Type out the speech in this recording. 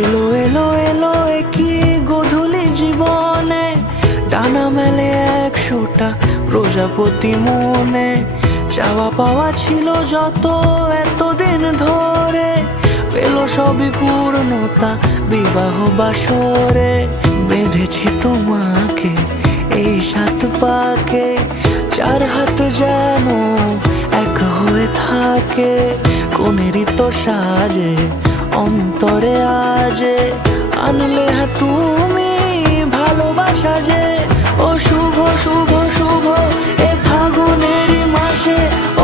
এলো এলো এলো কি গোধূলি জীবনে, ডানা মেলে 100টা প্রজাপতি মনে। চাওয়া পাওয়া ছিল যত এতদিন ধরে, পেল সবই পূর্ণতা বিবাহ বাসরে। বেঁধেছি তোমাকে এই 7 পাকে, 4 হাত যেন এক হয়ে থাকে। কোনেরই তো সাজে অন্তরে আজে, আনলে হ্যাঁ তুমি ভালোবাসা যে। ও শুভ শুভ শুভ এ ফাগুনেরই মাসে, ও